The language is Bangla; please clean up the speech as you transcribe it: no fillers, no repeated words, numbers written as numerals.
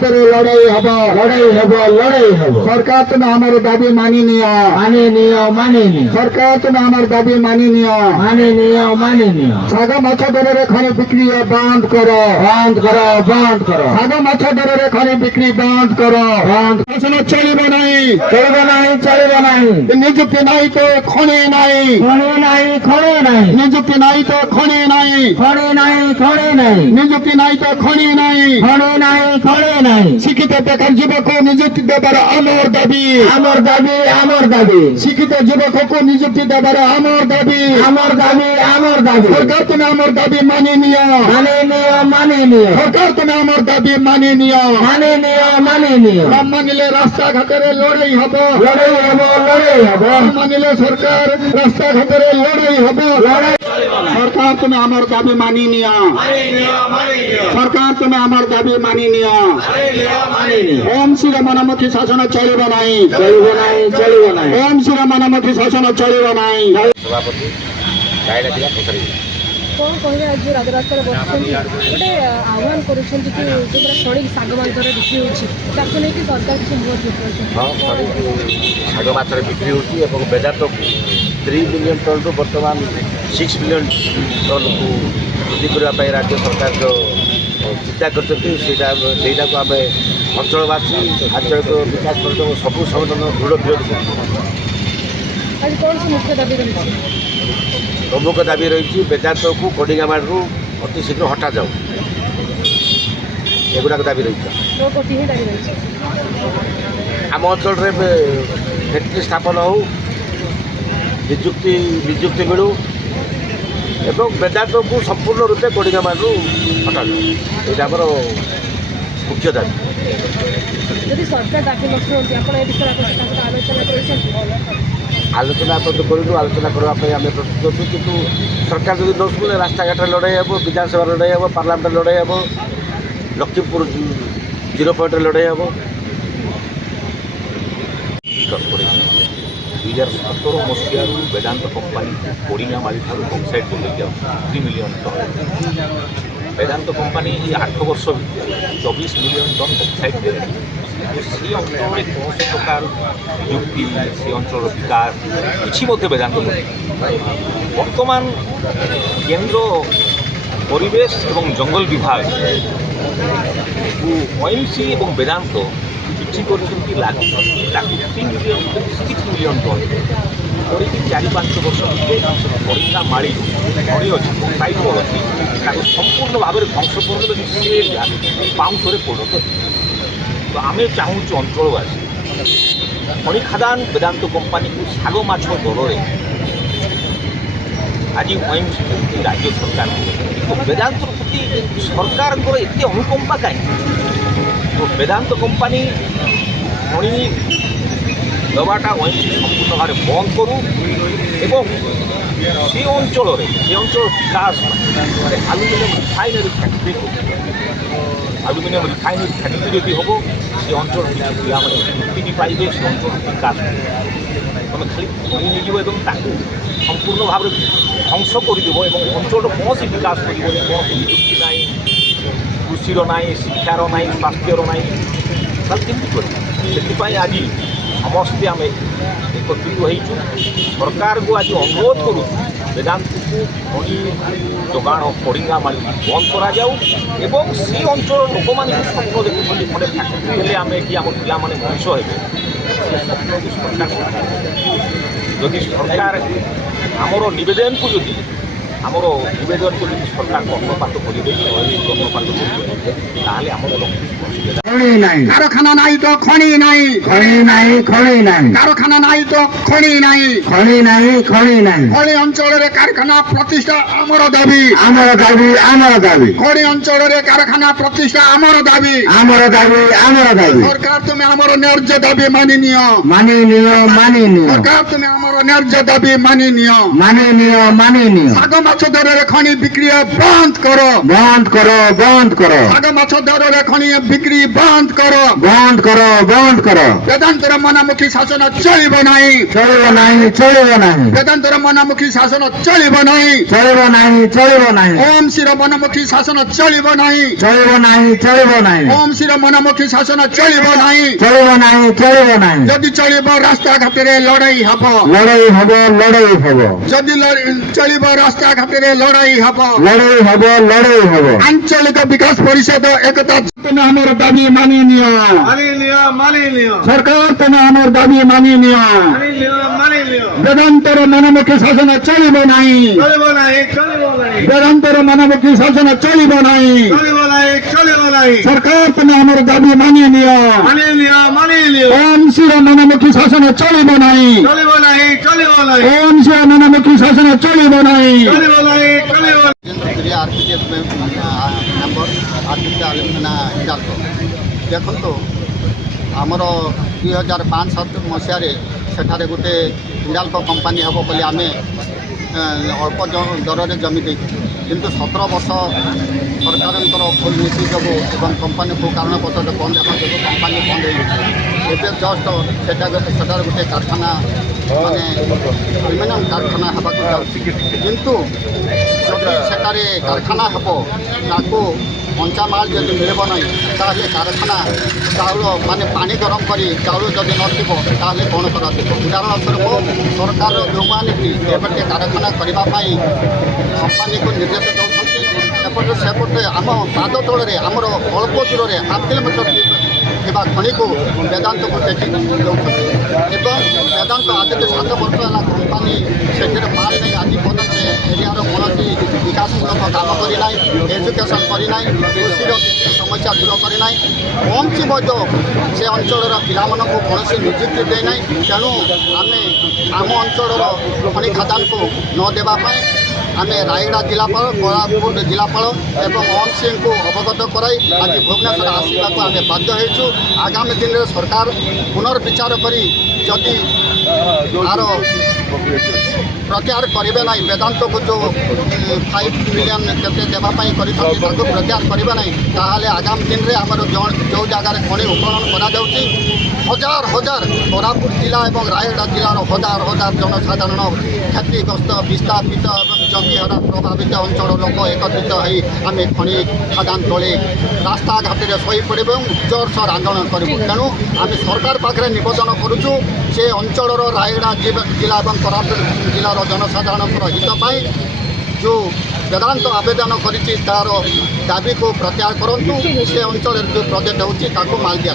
হাতেরে লড়াই হব, লড়াই হব, লড়াই হব। সরকার তুমি আমার দাবি মানি নিও, মানি নিও, মানি নিও। সরকার তুমি আমার দাবি মানি নিও, মানি নিও, মানি নিও। সাগা মাছ দরের এখানে বিক্রি বন্ধ করো, বন্ধ করো, বন্ধ করো। সাগা মাছ দরের এখানে বিক্রি বন্ধ করো, বন্ধ। চলিব নাই, চলিব নাই, চলিব নাই। নিযুক্তি নাই তো খনি নাই, খনি নাই, খনি নাই। নিযুক্তি নাই তো খনি নাই, খনি নাই, খনি নাই। নিযুক্তি নাই তো খনি নাই, খনি নাই, খনি নাই। শিক্ষিত বেকার যুবক নিযুক্তি দেবার আমার দাবি, আমার দাবি, আমার দাবি। শিক্ষিত যুবক নিযুক্তি দেবার আমার দাবি, আমার দাবি, আমার দাবি। সরকার তুমি আমার দাবি মানি নিও, মানি নিও, মানি নিও। সরকার তুমি আমার দাবি মানি নিও, মানি নিও, মানি নিও। না মানিলে রাস্তাঘাটের লড়াই হব, লড়াই হব, লড়াই হব। মানিলে সরকার রাস্তাঘাটের লড়াই হব, লড়াই। সরকার তুমি আমার দাবি মানি নিও, সরকার তুমি আমার দাবি মানি নিও। ওম শ্রী মনমুখী শাসন চলিব নাই, চলিব নাই, চলিব নাই। ওম শ্রী মনমুখী শাসন চলিব নাই। সভাপতি গাଇଡା ଥିଲା ପୋଖରୀ। କଣ କହିବେ ଆଜି ରାଜରାସ୍ତାରେ ବସିଛନ୍ତି ଗୋଟେ ଆହ୍ୱାନ କରୁଛନ୍ତି କି ଯୋଉଟା ଶୈଳୀ ଶାଗ ମାଂସରେ ବିକ୍ରି ହେଉଛି ତାକୁ ନେଇକି ସରକାର କିଛି ମୁହଁ ଦେଖାଉଛନ୍ତି। ହଁ ଶାଗ ମାଛରେ ବିକ୍ରି ହେଉଛି ଏବଂ ବେଦାନ୍ତକୁ 3 ମିଲିୟନ ଟନ୍ରୁ ବର୍ତ୍ତମାନ 6 ମିଲିୟନ ଟନ୍କୁ ବୃଦ୍ଧି କରିବା ପାଇଁ ରାଜ୍ୟ ସରକାର ଯେଉଁ ଚିନ୍ତା କରିଛନ୍ତି ସେଇଟାକୁ ଆମେ ଅଞ୍ଚଳବାସୀ ଆଞ୍ଚଳିକ ବିକାଶ ପରିଷଦ ସବୁ ସଂଗଠନ ଦୃଢ଼ ବିରୋଧ କରୁଛୁ। ଆଜି କ'ଣ ସବୁ ମୁଖ୍ୟ ଦାବି ରହିଛି? ପ୍ରମୁଖ ଦାବି ରହିଛି ବେଦାନ୍ତକୁ କୋଡ଼ିଙ୍ଗାମାଡ଼ରୁ ଅତି ଶୀଘ୍ର ହଟାଯାଉ, ଏଗୁଡ଼ାକ ଦାବି ରହିଛି। ଗୋଟିଏ ଦାବି ରହିଛି ଆମ ଅଞ୍ଚଳରେ ଫ୍ୟାକ୍ଟ୍ରି ସ୍ଥାପନ ହେଉ, ନିଯୁକ୍ତି ମିଳୁ ଏବଂ ବେଦାନ୍ତକୁ ସମ୍ପୂର୍ଣ୍ଣ ରୂପେ କୋଡ଼ିଙ୍ଗାମାଡ଼ରୁ ହଟାଯାଉ, ଏଇଟା ଆମର ମୁଖ୍ୟ ଦାବି। ଯଦି ସରକାର ଦାବି ନ ଶୁଣନ୍ତି ଆପଣ ଏ ବିଷୟରେ ଆଲୋଚନା କରିଛନ୍ତି? ଆଲୋଚନା ତ କରିଲୁ, ଆଲୋଚନା କରିବା ପାଇଁ ଆମେ ପ୍ରସ୍ତୁତ ଅଛୁ, କିନ୍ତୁ ସରକାର ଯଦି ନ ଶୁଣିଲେ ରାସ୍ତାଘାଟରେ ଲଢ଼ାଇ ହେବ, ବିଧାନସଭାରେ ଲଢ଼ାଇ ହେବ, ପାର୍ଲାମେଣ୍ଟରେ ଲଢ଼ାଇ ହେବ, ଲକ୍ଷ୍ମୀପୁର 0 ପଏଣ୍ଟରେ ଲଢ଼ାଇ ହେବ। 2017 ମସିହାରୁ ବେଦାନ୍ତ କମ୍ପାନୀ କୋଡ଼ିଙ୍ଗାମାଳିଠାରୁ ବକ୍ସାଇଟ୍ ଯୋଗାଇ ଯାଉଛି 3 ମିଲିୟନ ଟନ୍। ବେଦାନ୍ତ କମ୍ପାନୀ ଏହି 8 ବର୍ଷ ଭିତରେ 24 ମିଲିୟନ ଟନ୍ ବକ୍ସାଇଟ୍ ଦେଲେଣି। ସେହି ଅଞ୍ଚଳରେ କୌଣସି ପ୍ରକାର ନିଯୁକ୍ତି, ସେ ଅଞ୍ଚଳର ବିକାଶ କିଛି ମଧ୍ୟ ବେଦାନ୍ତ କରୁନି। ବର୍ତ୍ତମାନ କେନ୍ଦ୍ର ପରିବେଶ ଏବଂ ଜଙ୍ଗଲ ବିଭାଗ OMC ଏବଂ ବେଦାନ୍ତ ଚିଠି କରିଛନ୍ତି ତାକୁ 3 ମିଲିୟନ 6 ମିଲିୟନ ଟନ୍ କରିକି 4-5 ବର୍ଷ ଭିତରେ କୋଡ଼ିଙ୍ଗାମାଳି ଖଣି ଅଛି, ସାଇଟ୍ ଅଛି, ତାକୁ ସମ୍ପୂର୍ଣ୍ଣ ଭାବରେ ଧ୍ୱଂସ କରିଦେଲେ ସେ ପାଉଁଶରେ ପରିଣତ ହେବ। ତ ଆମେ ଚାହୁଁଛୁ ଅଞ୍ଚଳବାସୀ ଖଣି ଖାଦାନ ବେଦାନ୍ତ କମ୍ପାନୀକୁ ଶାଗ ମାଛ ଦରରେ ଆଜି OMC ରାଜ୍ୟ ସରକାର ବେଦାନ୍ତ ପ୍ରତି ସରକାରଙ୍କର ଏତେ ଅନୁକମ୍ପା କାହିଁକି? ତ ବେଦାନ୍ତ କମ୍ପାନୀ ଖଣି ଦେବାଟା OMC ସମ୍ପୂର୍ଣ୍ଣ ଭାବରେ ବନ୍ଦ କରୁ ଏବଂ ସେ ଅଞ୍ଚଳରେ ବିକାଶ aluminium refinery factory, aluminium refinery factory ଯଦି ହେବ ସେ ଅଞ୍ଚଳ ପିଲାମାନେ ନିଯୁକ୍ତି ପାଇବେ, ସେ ଅଞ୍ଚଳ ବିକାଶ ତମେ ଖାଲି ଖଣି ନେଇଯିବ ଏବଂ ତାକୁ ସମ୍ପୂର୍ଣ୍ଣ ଭାବରେ ଧ୍ୱଂସ କରିଦେବ ଏବଂ ଅଞ୍ଚଳର କୌଣସି ବିକାଶ କରିବନି, କୌଣସି ନିଯୁକ୍ତି ନାହିଁ, କୃଷିର ନାହିଁ, ଶିକ୍ଷାର ନାହିଁ, ସ୍ୱାସ୍ଥ୍ୟର ନାହିଁ, ତାହେଲେ କେମିତି କରିବ? ସେଥିପାଇଁ ଆଜି ସମସ୍ତେ ଆମେ ଏକତ୍ରିତ ହୋଇଛୁ। ସରକାରକୁ ଆଜି ଅନୁରୋଧ କରୁଛୁ ବେଦାନ୍ତକୁ ଖଣି ଯୋଗାଣ କୋଡ଼ିଙ୍ଗାମାଳି ବନ୍ଦ କରାଯାଉ ଏବଂ ସେ ଅଞ୍ଚଳର ଲୋକମାନଙ୍କୁ ସ୍ୱପ୍ନ ଦେଖୁଛନ୍ତି ଖଣ୍ଡେ ଫ୍ୟାକ୍ଟ୍ରି ହେଲେ ଆମେ କି ଆମ ପିଲାମାନେ ମଣିଷ ହେବେ, ସେ ସ୍ୱପ୍ନକୁ ସରକାର ଯଦି ସରକାର ଆମର ନିବେଦନକୁ ଯଦି ସରକାର କର୍ଣ୍ଣପାତ କରିବେ, କର୍ଣ୍ଣପାତ କରିବେ, ତାହେଲେ ଆମର খনি নাই, কারখানা নাই তো খনি নাই, খনি নাই, খনি নাই। কারখানা নাই তো খনি নাই, খনি নাই, খনি নাই। খনি অঞ্চলের কারখানা প্রতিষ্ঠা আমার দাবি, আমার দাবি, আমার দাবি। খনি অঞ্চলের কারখানা প্রতিষ্ঠা আমার দাবি, আমার দাবি, আমার দাবি। সরকার তুমি আমার ন্যায্য দাবি মানি নিও, মানি নিও, মানি নিও। সরকার তুমি আমার ন্যায্য দাবি মানি নিও, মানি নিও, মানি নিও। ଶାଗ মাছ দরের খনি বিক্রি বন্ধ করো, বন্ধ করো, বন্ধ করো। ଶାଗ ମାଛ ଦରରେ ଖଣି ବିକ୍ରି ବନ୍ଦ କର, ବନ୍ଦ କର, ବନ୍ଦ କର। ବେଦାନ୍ତର ମନାମୁଖୀ ଶାସନ ଚଳିବ ନାହିଁ, ଚଳିବ ନାହିଁ, ଚଳିବ ନାହିଁ। ବେଦାନ୍ତର ମନାମୁଖୀ ଶାସନ ଚଳିବ ନାହିଁ, ଚଳିବ ନାହିଁ, ଚଳିବ ନାହିଁ। ଓମସିର ମନାମୁଖୀ ଶାସନ ଚଳିବ ନାହିଁ, ଚଳିବ ନାହିଁ, ଚଳିବ ନାହିଁ। ଓମସିର ମନାମୁଖୀ ଶାସନ ଚଳିବ ନାହିଁ, ଚଳିବ ନାହିଁ, ଚଳିବ ନାହିଁ। ଯଦି ଚଳିବ ରାସ୍ତାଘାଟରେ ଲଢ଼େଇ ହେବ, ଲଢ଼େଇ ହେବ, ଲଢ଼େଇ ହେବ। ଯଦି ଚଳିବ ରାସ୍ତାଘାଟରେ ଲଢ଼େଇ ହେବ, ଲଢ଼େଇ ହେବ, ଲଢ଼େଇ ହେବ। ଆଞ୍ଚଳିକ ବିକାଶ ପରିଷଦ একতা তুমি আমার দাবি মানি নিও, সরকার তুমি আমার দাবি মানি নিও। বেদান্তর মনোমুখী শাসন চলিব নাই, বেদান্তর মনোমুখী শাসন চলিব নাই। সরকার তুমি আমার দাবি মানি নিও, ওমসির মনোমুখী শাসন চলিব নাই, ওমসির মনোমুখী শাসন চলিব নাই। आरपीएफ मेम्बर आरपीएफ आलिमना हिंडाल्को देखो आमर 2005-07 मसीह सेठारे गोटे हिंडाल्को कंपानी हम बोली आम अल्प दर में जमी दे किंतु 17 वर्ष सरकार भूल नीति जो एवं कंपानी को कारणवश बंद होगा जो कंपानी बंद हो जस्ट सेटा गोटे कारखाना माने एल्युमिनियम कारखाना हवा किंतु जदि सेटारे कारखाना हम ताको कंचामाल जदि मिलब ना ताहले कारखाना चाउल माने पानी गरम कर चाउल जदि नथिबो ताहले कौन करा उदाहरण स्वरूप सरकार जो नीति एपटे कारखाना करने कंपानी को निर्देश दौरान एपटे सेपटे आम पाद तल में आमर अल्प दूर में 1/2 किलोमीटर थिबा खनि को वेदांत को टेकिंग दौरान एवं वेदांत आज 7 वर्ष है कंपानी से माल नहीं आज पर्यटन एरिया कौन विकासमूलक काम करना एजुकेशन करना कृषि समस्या दूर करना कौन से अंचल पिला कौन निजुक्ति देना तेणु आम आम अंचल खनि खादान को न देवाई आम रायगड़ा जिलापाल कोरापुट जिलापाल एवं ओमसी को अवगत कराई आज भुवनेश्वर आसवाक आम बाध्य होइछु। आगामी दिन में सरकार पुनर्विचार करी जदि आर प्रत्याहार करेंगे ना वेदांत को जो 5 बिलियन केते देवाई प्रत्याहार करेंगे ना ताहले आगामी दिन में आमर जो जगार खनि उत्खनन करा हजार हजार कोरापुट जिला और रायगड़ा जिलार हजार हजार जनसाधारण क्षतिग्रस्त विस्थापित और जमीहरा प्रभावित अंचल लोक एकत्रित हो आम खनि खदान तले रास्ता घाटे शही पड़े जोरसोर आंदोलन करूँ। तेणु आम सरकार पाखे नवेदन करुचु से अंचल रायगड़ा जिला और कोरापुट जिलार जनसाधारण हितपाई जो वेदांत आवेदन करिछि तार दाबी को प्रत्याहार करंतु से अंचल जो प्रोजेक्ट होछि ताको माल दिया।